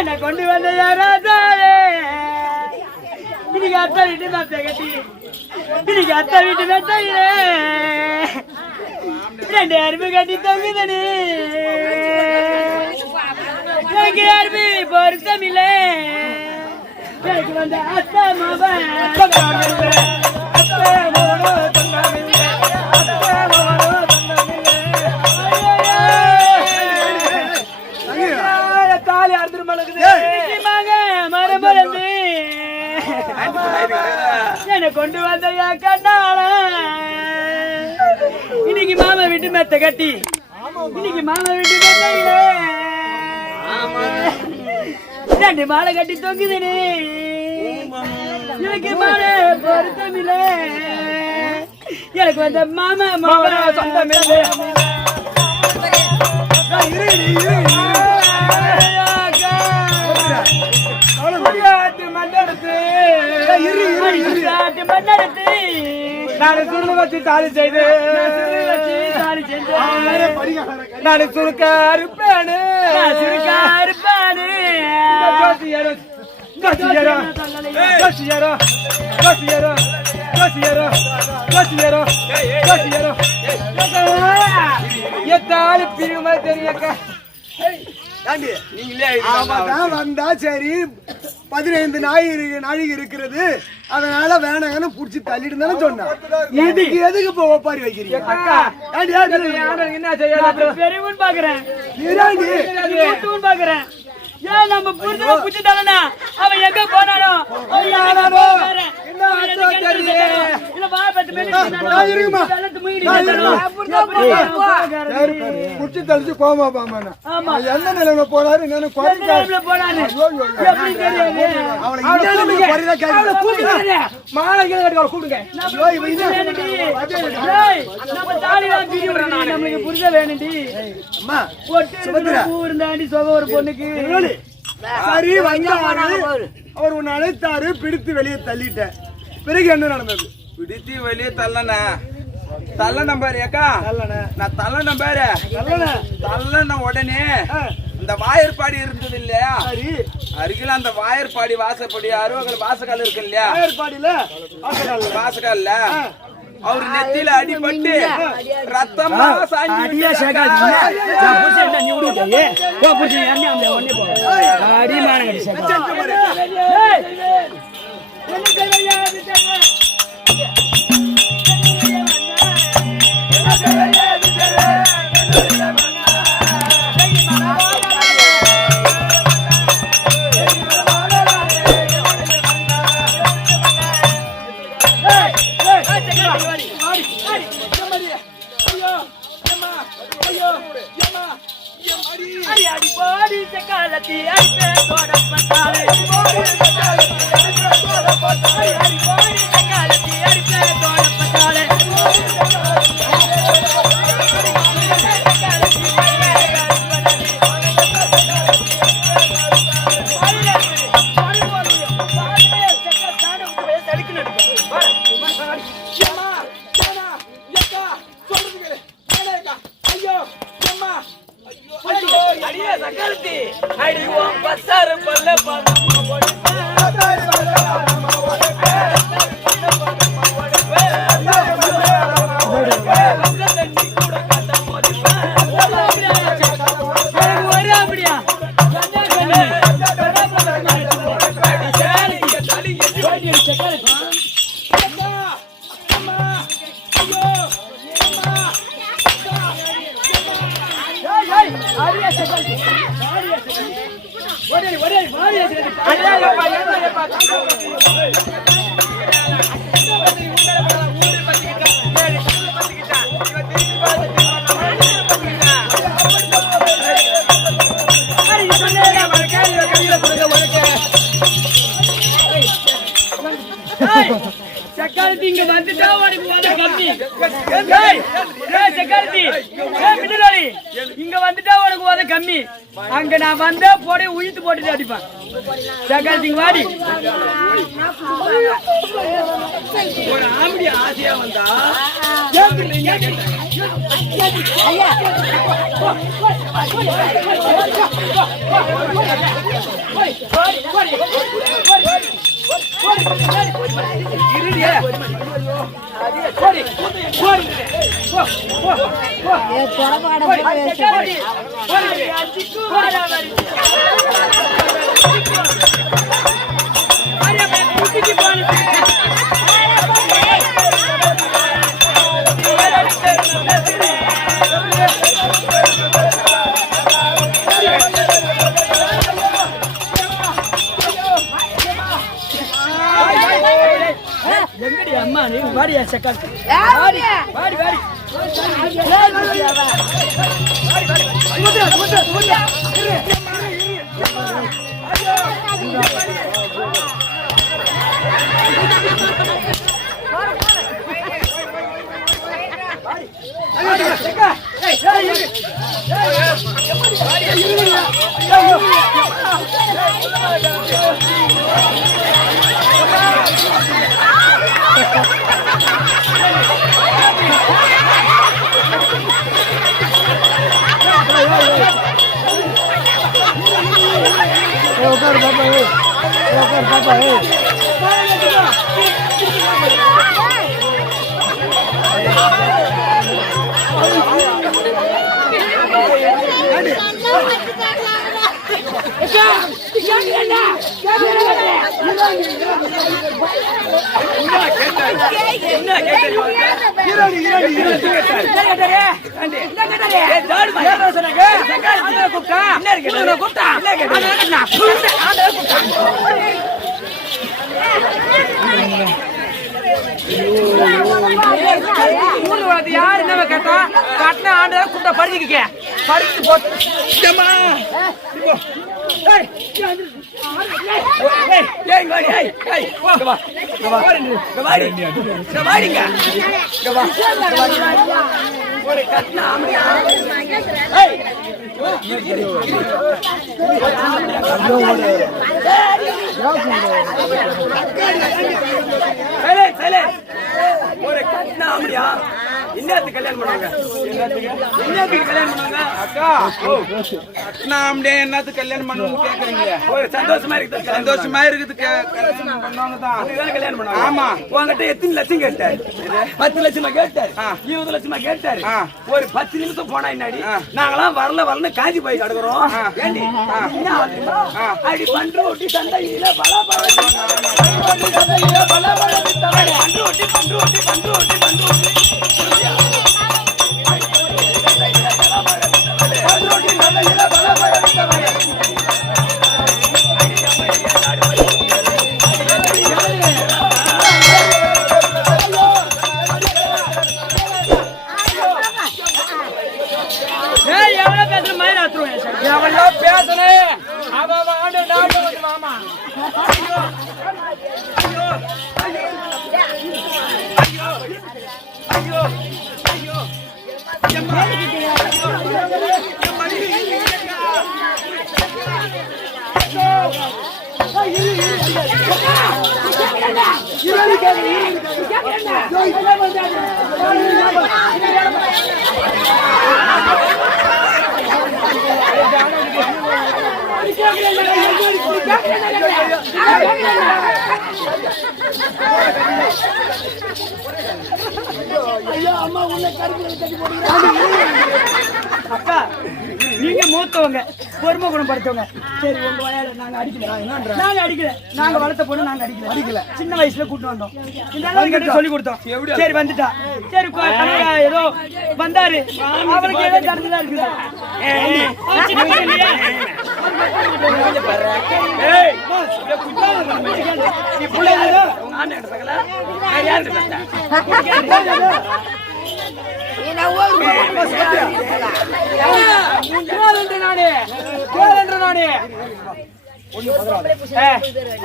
என்ன கொண்டு வந்த யாராதாரே இன்னைக்கு அத்தை வீட்டு தான் தகட்டி இன்னைக்கு அத்தை வீட்டு தான் தயிரே 2000 கட்டி தொங்குதனே எனக்கு யாருமே பொருத்தமில்ல எனக்கு வந்த அத்தை மாவன் கொண்டு வந்த கண்ணால இன்னைக்கு மாமா வீட்டு மெத்த கட்டி இன்னைக்கு மாமா வீட்டு மெத்தையில 2 மாலை கட்டி தொங்குதுனே எனக்கு மாலை பொருத்தமில்ல எனக்கு வந்த மாமா மாமா சொந்தமில்லை நான் சுருள் வச்சு தாலி செய்து நான் சுருக்க அறுப்பானு தாலி பிரிவுமா தெரியக்கா வந்தா சரி 15 நாழிகை இருக்கிறது அதனால வேணாங்கன்னு புடிச்சு தள்ளிட்டு தானே சொன்னா எதுக்கு இப்ப ஒப்பாரி வைக்கிறீங்க என்ன செய்ய பெரியவன் பாக்குறேன் பாக்குறேன் ஏன் நம்ம புரிஞ்சு புடிச்சு தரனா அவன் எங்க போனானோ புடிச்சு தள்ளிச்சு கோமா பாமானா எந்த நிலையில போறாரு புரிஞ்ச வேணுண்டி ஒரு பொண்ணுக்கு சரி அவர் உன்னை அழைத்தாரு பிடித்து வெளியே தள்ளிட்டேன் பிறகு என்ன நடந்தது பிடித்து வெளியே தள்ளன பாரு ஏக்கா நான் தள்ளன பாரு தள்ளன உடனே இந்த வாயற்பாடி இருந்தது இல்லையா அருகில அந்த வாயற்பாடி வாசப்படி அருவகல் வாசக்கால் இருக்கு இல்லையா வாயற்பாடியில வாசக்கால்ல அவரு நெத்தியில அடிபட்டு ரத்தமா சாஞ்சி அடியா சேகாதி நான் புடிச்சு என்ன நீ விடுறியே போ புடிச்சு என்ன அந்த ஒண்ணே போ அடி மானங்கடி சேகாதி ஏய் என்ன கையா விட்டங்க என்ன கையா செக்காலத்தி இங்க வந்துட்டா உனக்கு வந்து கம்மி. செக்காலத்தி மின்னலாளி இங்க வந்துட்டா உனக்கு வந்து கம்மி. அங்க நான் வந்தா போட உயிர்த்து போட்டுட்டு அடிப்பேன். செக்காலத்தி வாடி ஒரு ஆம்படி ஆசையா வந்தா எங்கடி அம்மா நீ வாடியா செக்காலத்தி வாடி வாடி வாடி யாரு என்ன கேட்டா கட்டின ஆண்டு கூட்ட படிச்சுக்க படிச்சு போட்டு ஒரு கட்டின ஆம்படியா ஒரு கட்டின ஆம்படியா என்னத்துக்கு கல்யாணம் பண்ணுவாங்க? என்னத்துக்கு கல்யாணம் பண்ணுவாங்க? அக்கா நான் என்னத்துக்கு கல்யாணம் பண்ணணும்னு கேக்குறீங்க? ஒரு சந்தோஷமா இருக்குது. சந்தோஷமா இருக்குது கல்யாணம் பண்ணுவாங்க தான். அதுதான் கல்யாணம் பண்ணுவாங்க. ஆமா. உங்ககிட்ட எத்தனை லட்சம் கேட்டாரு? 10 லட்சமா கேட்டாரு, 20 லட்சமா கேட்டாரு. ஒரு 10 நிமிஷம் போனா என்னாடி? நாங்களாம் வரலன்னு காஞ்சி போய் கிடக்குறோம். ஏண்டி? என்ன ஆகுதுமா? அடி பண்ற ஒட்டி சண்டையில பல எவ்வளோ பேசுனேன் அவன் ஆண்டு நாடு வந்து மாமா அக்கா, நீங்க மூத்தவங்க, பொறுமை குணம் படுத்தவங்க. சரி, உங்க வயல நாங்க அடிக்கல. நாங்க வளர்த்த பொண்ணு நாங்க அடிக்கல. சின்ன வயசுல கூட்டு வந்தோம். இந்த சொல்லி கொடுத்தோம். சரி வந்துட்டா. சரி ஏதோ வந்தாரு. அவருக்கு ஏதோ நடந்துதான் இருக்குது.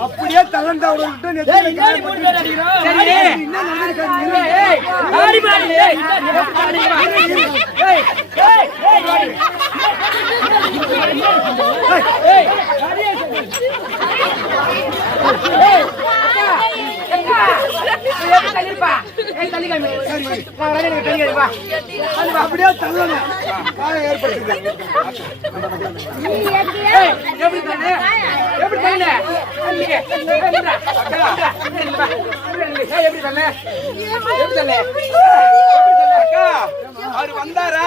அப்படியே தள்ளண்டா அப்படியே தள்ளணும் ஏற்படுத்துது. அவரு வந்தாரா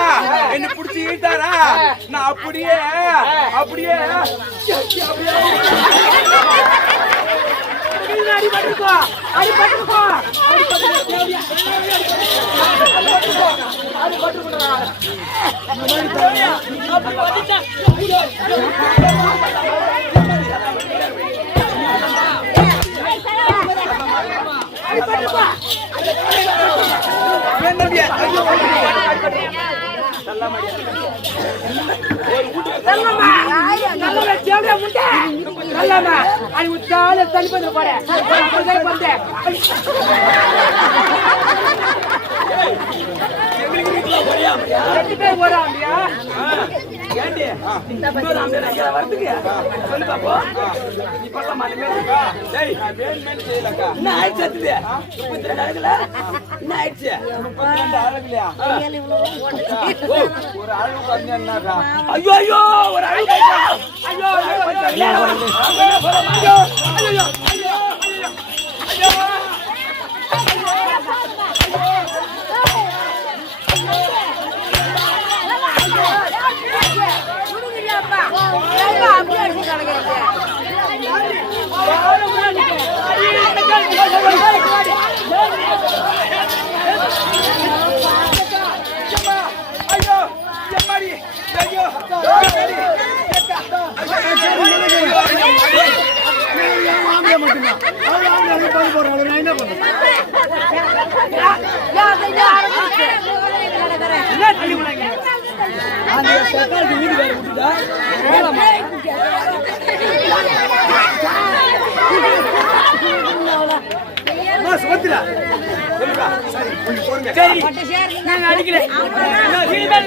என்ன புடிச்சு இழுத்தாரா நான் அப்படியே ஐயோ ஒரு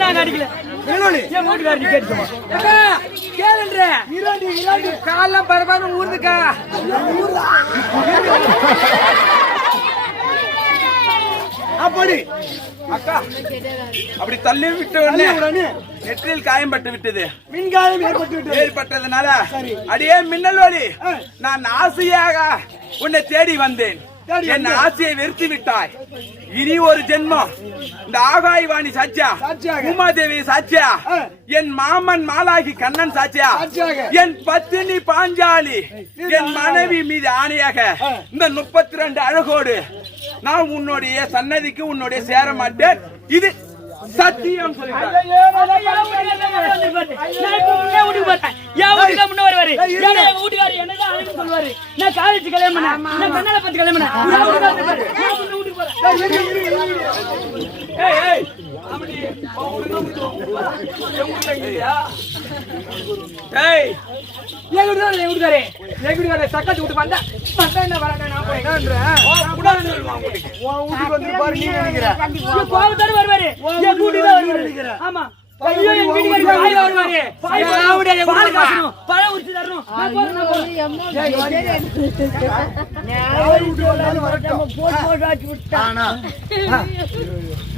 நாங்க அடிக்கல. காலம் பரவாயில்ல ஊருக்கா அப்படி அக்கா அப்படி தள்ளி விட்ட உடனே நெற்றில் காயம் பட்டு விட்டது. மின்காயம் ஏற்பட்டதுனால அடியே மின்னல் ஒளி, நான் ஆசையாக உன்னை தேடி வந்தேன். என் ஆசையை வெறுத்து விட்டாய். இனி ஒரு ஜென்மம் இந்த ஆகாயவாணி சாட்சியா, உமாதேவி சாட்சியா, என் மாமன் மாலாகி கண்ணன் சாட்சியா, என் பத்தினி பாஞ்சாலி, என் மனைவி மீது ஆணையாக இந்த 32 அழகோடு நான் உன்னுடைய சன்னதிக்கு உன்னுடைய சேர மாட்டேன். இது சத்தியம் சொல்லிட்டார். நான் காலேஜ் கல்யாணம் பண்ணேன், கண்ணால பத்தி கல்யாணம் சக்கத்து விட்டு வந்தா என்ன வர நான் கோபத்தோடு வருவாரு. ஆமா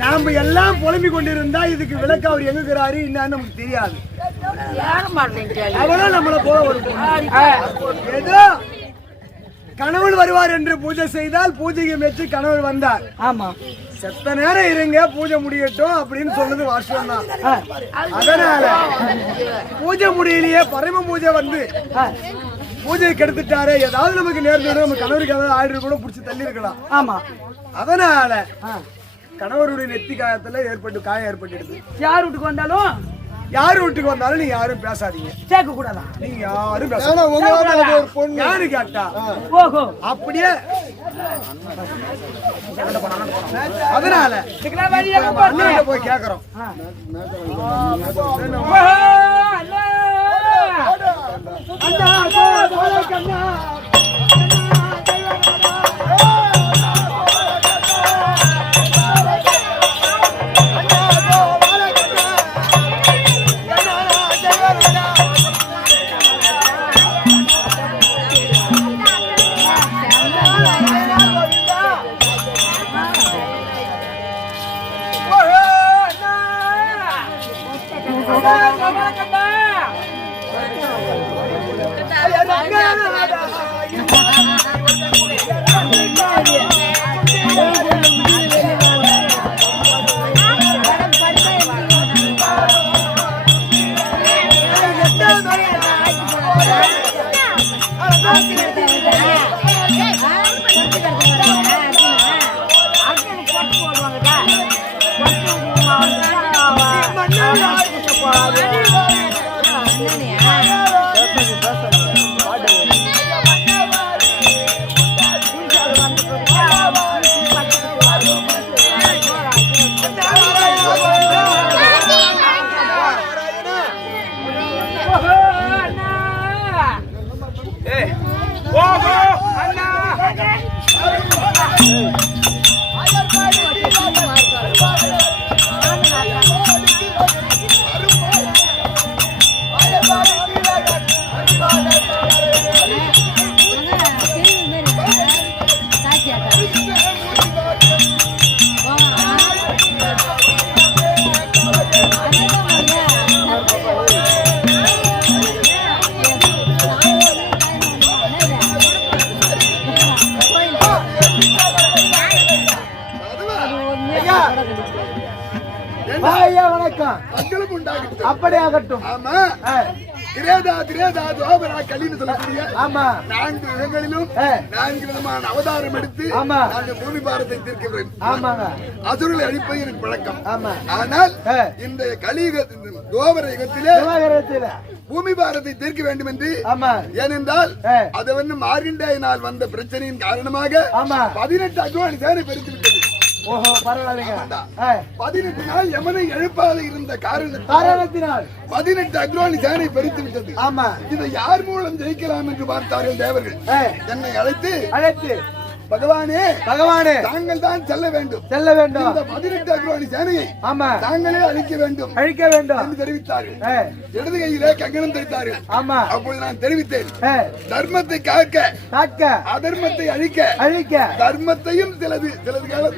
நாம எல்லாம் புலம்பிக் கொண்டிருந்தா இதுக்கு விளக்க அவர் எங்க இருக்கிறாரு என்னன்னு நமக்கு தெரியாது. அவனும் நம்மள போல ஏதோ கணவன் வருவார் என்று பூஜை செய்தால் பூஜைக்கு மெச்சு கணவன் வந்தார். ஆமா, செத்த நேரம் இருங்க பூஜை முடியட்டும் அப்படின்னு சொன்னது வாஸ்தவம் தான். அதனால பூஜை முடியலையே பரம பூஜை வந்து பூஜையை கெடுத்துட்டாரு, ஏதாவது நமக்கு நேர்ந்து நம்ம கணவருக்கு ஏதாவது ஆர்டர் கூட பிடிச்சி தள்ளி இருக்கலாம். ஆமா, அதனால கணவருடைய நெத்தி காயத்துல காயம் ஏற்பட்டுடுது. யார் வீட்டுக்கு வந்தாலும் நீ யாரும் பேசாதீங்க, கேட்க கூடாதா? நீங்க யாரும் பேசாதீங்க. யாரு கேட்டா ஓஹோ அப்படியே. அதனால போய் கேக்குறோம். அப்படி ஆகட்டும். ஆமா, திரேதா துவாபரா கலின்னு சொல்லக்கூடிய 4 யுகங்களிலும் 4 விதமான அவதாரம் எடுத்து நாங்கள் பூமி பாரத்தை தீர்க்க வேண்டும். அசுரர்களை அழிப்பது எனக்கு பழக்கம். ஆனால் இந்த கலியுக துவாபர யுகத்திலே பூமி பாரத்தை தீர்க்க வேண்டும் என்று, ஏனென்றால் அது வந்து மார்கண்டேயனால் வந்த பிரச்சனையின் காரணமாக 18 அக்வானி சேனை பெருத்து விட்டது. ஓஹோ, பரவாயில்லைங்க. 18 நாள் யமனை எழுப்பாத இருந்த காரணத்தினால் 18 அக்ரோனி சேனை பெருத்து விட்டது. ஆமா, இதை யார் மூலம் ஜெயிக்கலாம் என்று பார்த்தார்கள் தேவர்கள். என்னை அழைத்து பகவானே தாங்கள் தான் செல்ல வேண்டும் இந்த 18 அக்ரோனி சேனையை தாங்களே அழிக்க வேண்டும் என்று தெரிவித்தார்கள். இடது கையிலே கங்கணம் தெரிவித்தார்கள். அப்போது நான் தெரிவித்தேன், தர்மத்தை காக்க அதர்மத்தை அழிக்க தர்மத்தையும் சிலது காலம்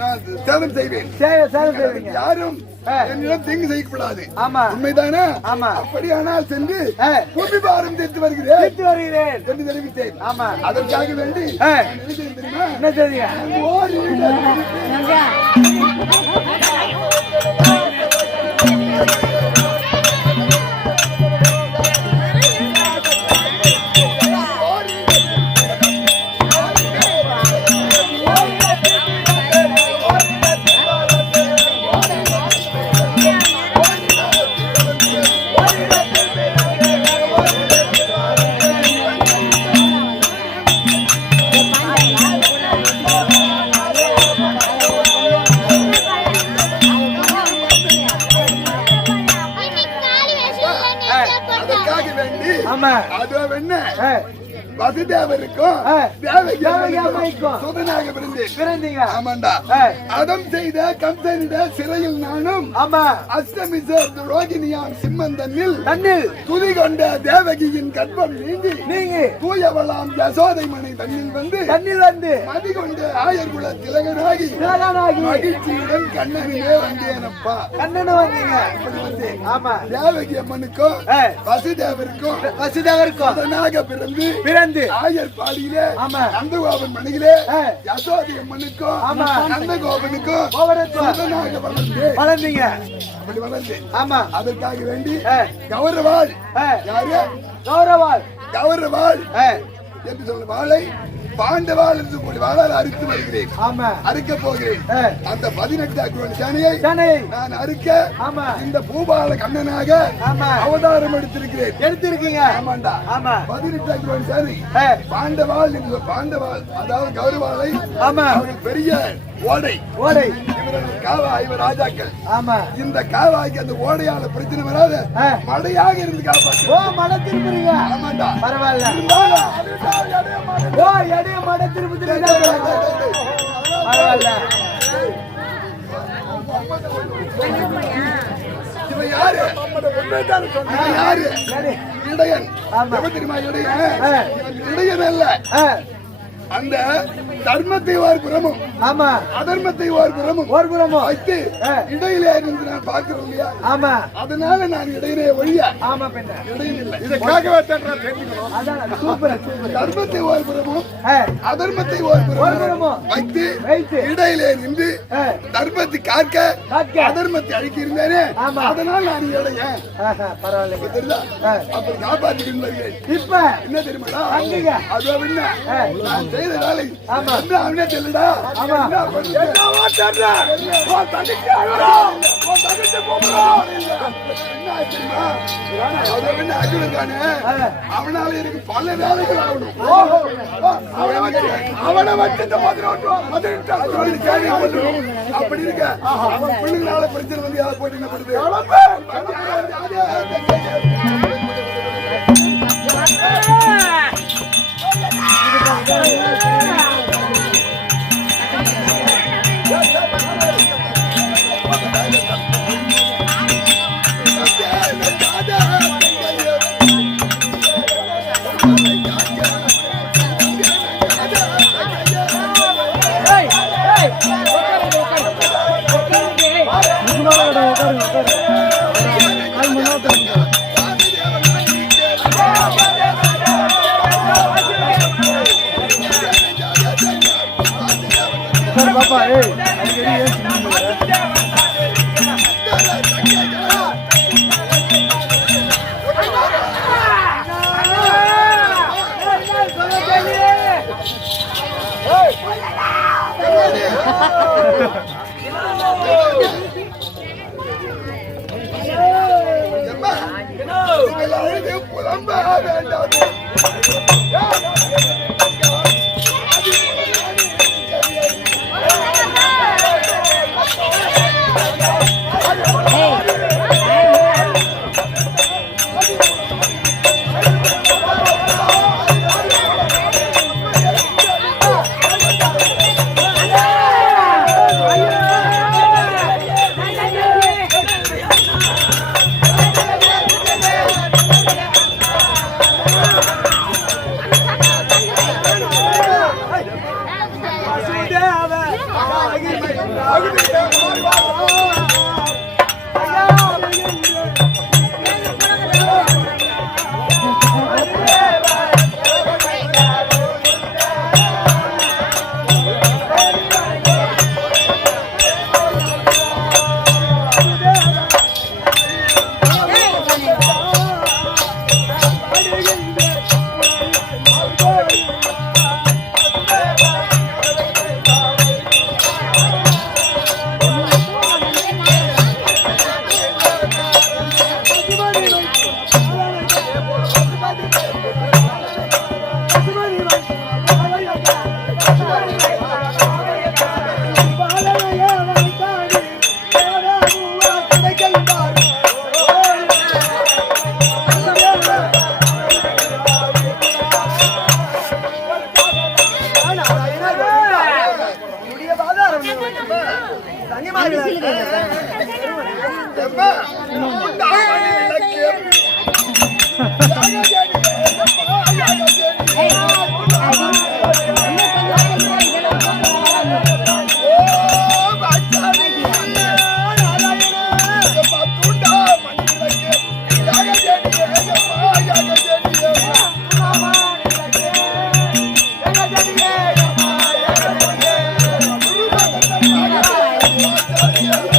சேதம் செய்வேன். யாரும் என்னிடம் தீங்கு செய்யக்கூடாது. உண்மைதானே? அப்படியானால் சென்று பூமி பாரம் தீர்த்து வருகிறேன் என்று தெரிவித்தேன். அதற்காக வேண்டி என்ன தெரியுங்க வசுதேவருக்கும் சுதனாக பிறந்தீங்க. ஆமாண்டா. அதம் செய்த கம்சனிட சிறையில் நானும் அஷ்டமி சேர்ந்த ரோகிணியாம் சிம்மந்தன்னில் துதி கொண்ட தேவகியின் கர்ப்பம் நீங்கி தூயவளாம் யசோதை மனை தண்ணில் வந்து மதி கொண்டு ஆயர்குல திலகனாகி மகிழ்ச்சியுடன் கண்ணனிலே வந்தேனப்பா. கண்ணன் வந்தீங்க. தேவகி அம்மனுக்கும் வசுதேவருக்கும் சுதனாக பிறந்து ஆயர் பாடியிலே நந்தகோபன் மணியிலே யசோதை அம்மனுக்கும் நந்தகோபனுக்கும் வளர்ந்தீங்க. அப்படி வளர்ந்து அதற்காக வேண்டி கௌரவாள் என்று சொல்ல வாளை பாண்டவாள் என்று கூறி வாழால் அறுத்து வருகிறேன். அறுக்க போகிறேன். அந்த 18 அக்ரோணி சேனையை நான் அறுக்க இந்த பூபால கண்ணனாக அவதாரம் எடுத்திருக்கீங்க. ஆமாண்டா. 18 அக்ரோணி சேனை பாண்டவாள் என்று பாண்டவாள் அதாவது கௌரவாளை அவர்கள் பெரிய ஓடை இவர் ராஜாக்கள். இந்த காவாய்க்கு அந்த ஓடையால பிரச்சனை வராத மழையாக இருந்து காப்பாற்று. மழை திரும்புறீங்க. ஆமாண்டா. பரவாயில்ல. மழை திரும்பி பரவாயில்ல. இவன் யாரு? இடையன். தெரியுமா இடையன் அல்ல. அந்த தர்மத்தை புறமும் அதர்மத்தை புறமும் வைத்து இடையிலே இருந்து நான் பார்க்கிறோம் இல்லையா? அதனால நான் இடையிலே ஒழிய இடையில் இல்லை. தர்மத்தை புறமும் அதர்மத்தை புறமும் வைத்து இடையிலே நின்று தர்மத்தை காக்க அதர்மத்தை அழிக்க இருந்தேனே, அதனால் நான் இடைய தெரியுதா? அப்படி காப்பாற்றிட்டு வருகிறேன். இப்ப என்ன தெரியுமா? அது என்ன செய்த வேலை அவனே சொல்லுடா. அவனால எனக்கு பல வேலைகள் ஆகணும். அவனை வச்சு அப்படி இருக்க பிள்ளைங்களால பிரச்சனை வந்து யாரை போட்டு என்ன பண்ணுது? எம்மா, உண்டாமணி விளக்கு. Yeah.